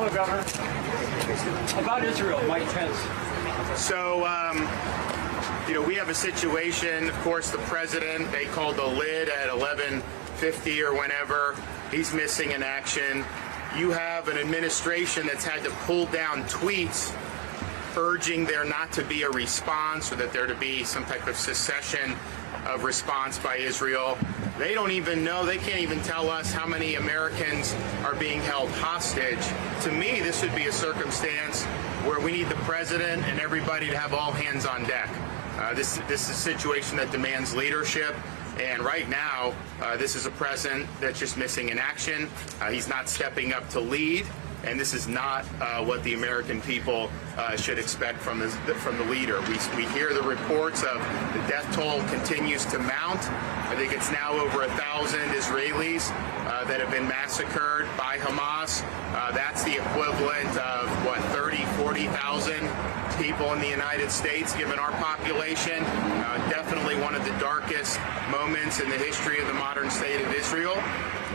Hello, Governor. About Israel, Mike Pence. So, we have a situation. Of course, the president, they called the lid at 11:50 or whenever. He's missing in action. You have an administration that's had to pull down tweets urging there not to be a response or that there to be some type of cessation of response by Israel. They don't even know, they can't even tell us how many Americans are being held hostage. To me, this would be a circumstance where we need the president and everybody to have all hands on deck. This is a situation that demands leadership. And right now, this is a president that's just missing in action. He's not stepping up to lead. And this is not what the American people should expect from the leader. We hear the reports of the death toll continues to mount. I think it's now over 1,000 Israelis that have been massacred by Hamas. That's the equivalent of, 40,000 people in the United States, given our population. Definitely one of the darkest moments in the history of the modern state of Israel.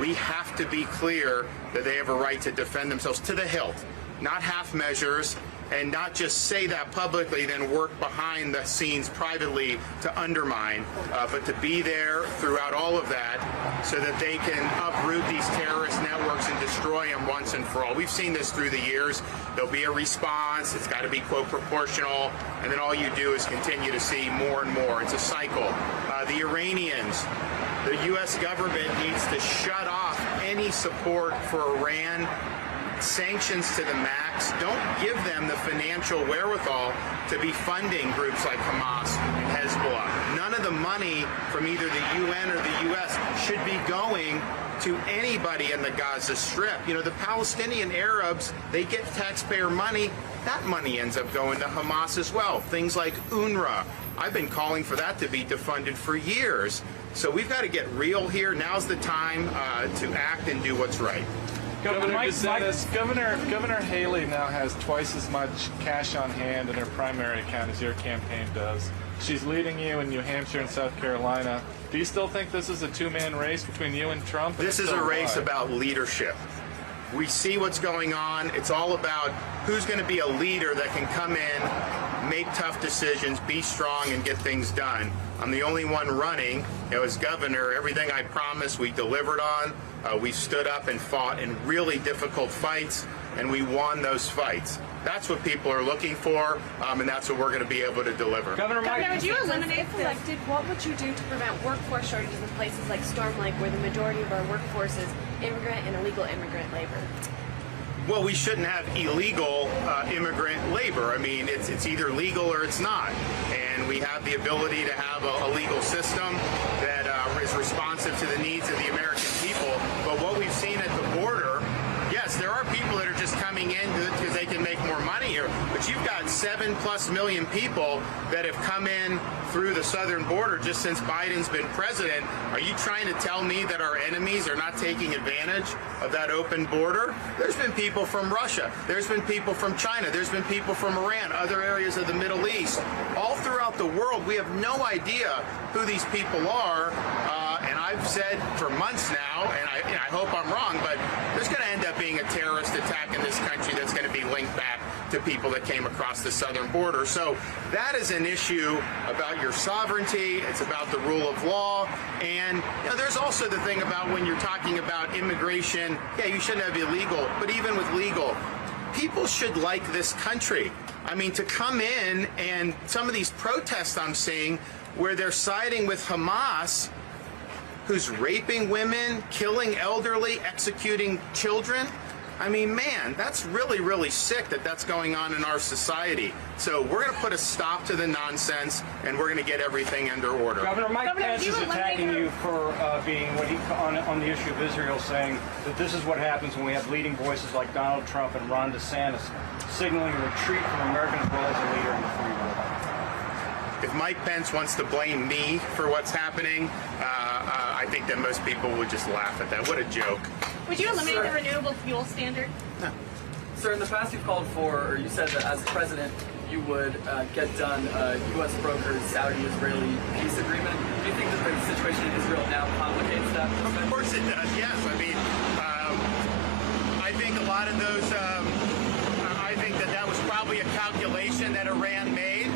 We have to be clear that they have a right to defend themselves to the hilt, not half measures, and not just say that publicly, then work behind the scenes privately to undermine, but to be there throughout all of that so that they can uproot these terrorist networks and destroy them once and for all. We've seen this through the years. There'll be a response. It's got to be, quote, proportional, and then all you do is continue to see more and more. It's a cycle. The Iranians, the U.S. government needs to shut off any support for Iran. Sanctions to the max. Don't give them the financial wherewithal to be funding groups like Hamas and Hezbollah. None of the money from either the UN or the U.S. should be going to anybody in the Gaza Strip. The Palestinian Arabs, they get taxpayer money. That money ends up going to Hamas as well. Things like UNRWA. I've been calling for that to be defunded for years. So we've got to get real here. Now's the time to act and do what's right. Governor DeSantis, Governor Haley now has twice as much cash on hand in her primary account as your campaign does. She's leading you in New Hampshire and South Carolina. Do you still think this is a two-man race between you and Trump? This is a race about leadership. We see what's going on. It's all about who's going to be a leader that can come in, make tough decisions, be strong, and get things done. I'm the only one running. As governor, everything I promised we delivered on. We stood up and fought in really difficult fights, and we won those fights. That's what people are looking for, and that's what we're going to be able to deliver. Governor, would you eliminate if elected? What would you do to prevent workforce shortages in places like Storm Lake, where the majority of our workforce is immigrant and illegal immigrant labor? Well, we shouldn't have illegal immigrant labor. I mean, it's either legal or it's not. And we have the ability to have a legal system that is responsive to the needs of the American people. But what we've seen at the border, yes, there are people that are just coming in because they can make more money here. But you've got 7+ million people that have come in through the southern border just since Biden's been president. Are you trying to tell me that our enemies are not taking advantage of that open border? There's been people from Russia. There's been people from China. There's been people from Iran, other areas of the Middle East. All throughout the world, we have no idea who these people are. And I've said for months now, and I hope I'm wrong, but there's going to end up being a terrorist attack in this country that's going to be linked back to people that came across the southern border. So that is an issue about your sovereignty. It's about the rule of law. And there's also the thing about when you're talking about immigration, you shouldn't have illegal, but even with legal, people should like this country. I mean, to come in and some of these protests I'm seeing where they're siding with Hamas, who's raping women, killing elderly, executing children. I mean, man, that's really, really sick that that's going on in our society. So we're going to put a stop to the nonsense, and we're going to get everything under order. Governor, Mike Pence is attacking you for being what he on the issue of Israel, saying that this is what happens when we have leading voices like Donald Trump and Ron DeSantis signaling a retreat from America's role as a leader in the free world. If Mike Pence wants to blame me for what's happening, I think that most people would just laugh at that. What a joke. Would you eliminate the renewable fuel standard? No. Sir, in the past you've called for, or you said that as president, you would get done a U.S. brokered Saudi-Israeli peace agreement. Do you think that the situation in Israel now complicates that? Of course it does, yes. I mean, I think a lot of those that was probably a calculation that Iran made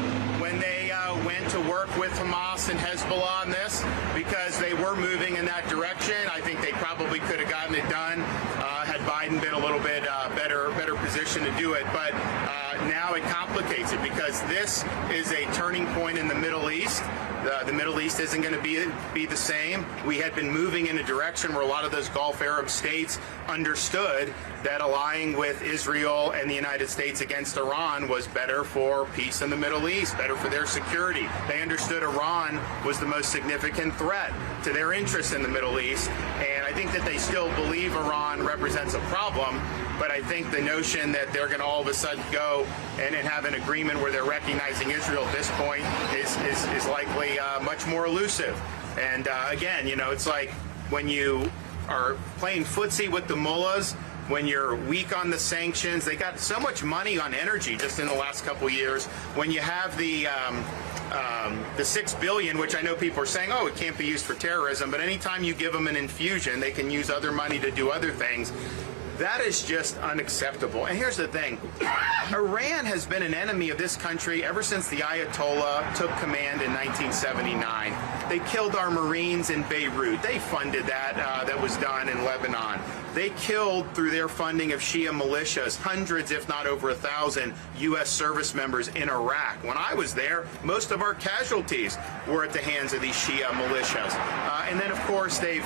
when they went to work with Hamas and Hezbollah on this, because they were moving in that direction. I think they probably could have gotten it done had Biden been a little bit better position to do it. But now it complicates it, because this is a turning point in the Middle East. The Middle East isn't going to be the same. We had been moving in a direction where a lot of those Gulf Arab states understood that allying with Israel and the United States against Iran was better for peace in the Middle East, better for their security. They understood Iran was the most significant threat to their interests in the Middle East, and I think that they still believe Iran represents a problem. But I think the notion that they're going to all of a sudden go and have an agreement where they're recognizing Israel at this point is likely much more elusive. And again, it's like when you are playing footsie with the mullahs, when you're weak on the sanctions. They got so much money on energy just in the last couple years. When you have the $6 billion, which I know people are saying, oh, it can't be used for terrorism, but anytime you give them an infusion, they can use other money to do other things. That is just unacceptable. And here's the thing. Iran has been an enemy of this country ever since the Ayatollah took command in 1979. They killed our Marines in Beirut. They funded that was done in Lebanon. They killed, through their funding of Shia militias, hundreds, if not over 1,000 U.S. service members in Iraq. When I was there, most of our casualties were at the hands of these Shia militias. And then, of course, they've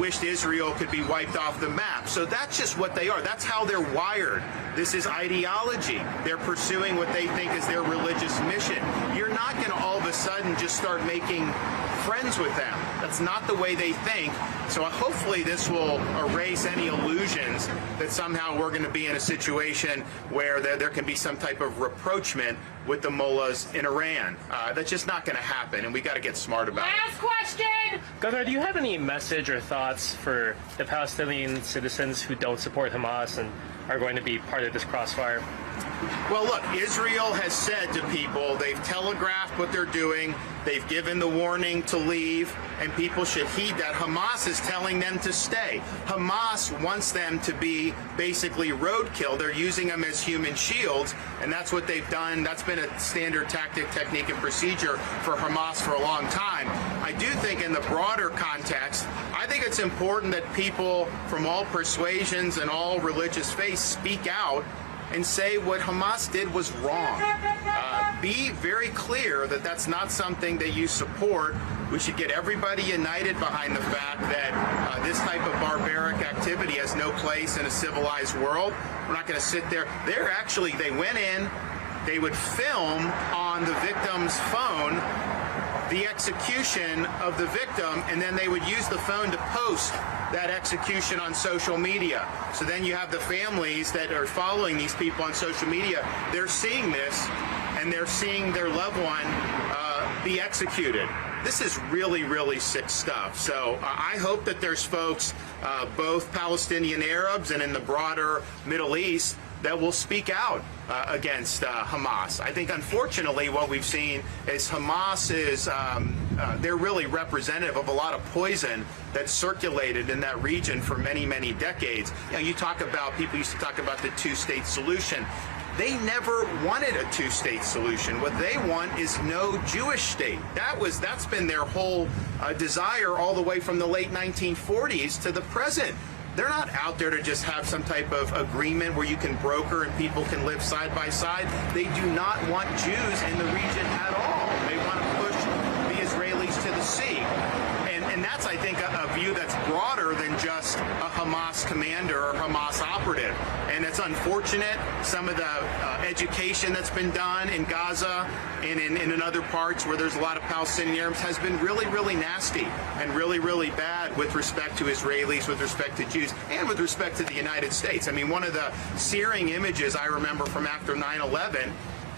wished Israel could be wiped off the map. So that's just what they are. That's how they're wired. This is ideology. They're pursuing what they think is their religious mission. You're not going to all of a sudden just start making friends with them. That's not the way they think. So hopefully this will erase any illusions that somehow we're going to be in a situation where there can be some type of rapprochement with the mullahs in Iran. That's just not going to happen, and we got to get smart about it. Last question! Governor, do you have any message or thoughts for the Palestinian citizens who don't support Hamas and are going to be part of this crossfire? Well, look, Israel has said to people, they've telegraphed what they're doing, they've given the warning to leave, and people should heed that. Hamas is telling them to stay. Hamas wants them to be basically roadkill. They're using them as human shields, and that's what they've done. That's been a standard tactic, technique, and procedure for Hamas for a long time. I do think in the broader context, I think it's important that people from all persuasions and all religious faiths speak out and say what Hamas did was wrong. Be very clear that that's not something that you support. We should get everybody united behind the fact that this type of barbaric activity has no place in a civilized world. We're not going to sit there. They went in, they would film on the victim's phone the execution of the victim, and then they would use the phone to post that execution on social media. So then you have the families that are following these people on social media. They're seeing this, and they're seeing their loved one be executed. This is really, really sick stuff. So I hope that there's folks, both Palestinian Arabs and in the broader Middle East, that will speak out against Hamas. I think, unfortunately, what we've seen is Hamas is, they're really representative of a lot of poison that's circulated in that region for many, many decades. You talk about, people used to talk about the two-state solution. They never wanted a two-state solution. What they want is no Jewish state. That's been their whole desire all the way from the late 1940s to the present. They're not out there to just have some type of agreement where you can broker and people can live side by side. They do not want Jews in the region at all. They want to push the Israelis to the sea. And that's, I think, a view that's broader than just a Hamas commander or Hamas operative. And it's unfortunate. Some of the education that's been done in Gaza and in other parts where there's a lot of Palestinian Arabs has been really, really nasty and really, really bad with respect to Israelis, with respect to Jews, and with respect to the United States. I mean, one of the searing images I remember from after 9/11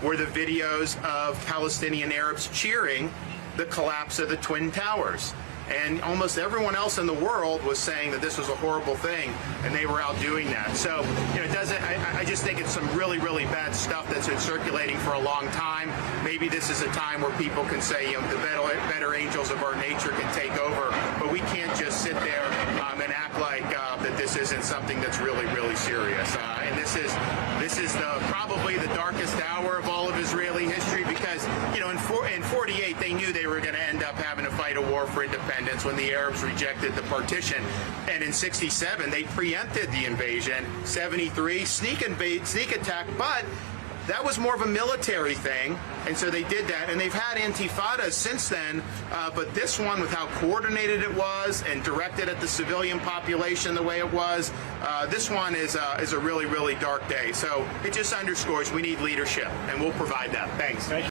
were the videos of Palestinian Arabs cheering the collapse of the Twin Towers. And almost everyone else in the world was saying that this was a horrible thing, and they were out doing that. So, I just think it's some really, really bad stuff that's been circulating for a long time. Maybe this is a time where people can say, the better angels of our nature can take over, but we can't just sit there and act like that this isn't something that's really, really serious. And this is is probably the darkest hour of all of Israeli history because, in 48 they knew they were going to end up having to fight a war for independence when the Arabs rejected the partition. And in 67 they preempted the invasion. 73 sneak attack, but that was more of a military thing, and so they did that, and they've had intifadas since then, but this one, with how coordinated it was and directed at the civilian population the way it was, this one is a really, really dark day. So it just underscores we need leadership, and we'll provide that. Thanks. Thank you.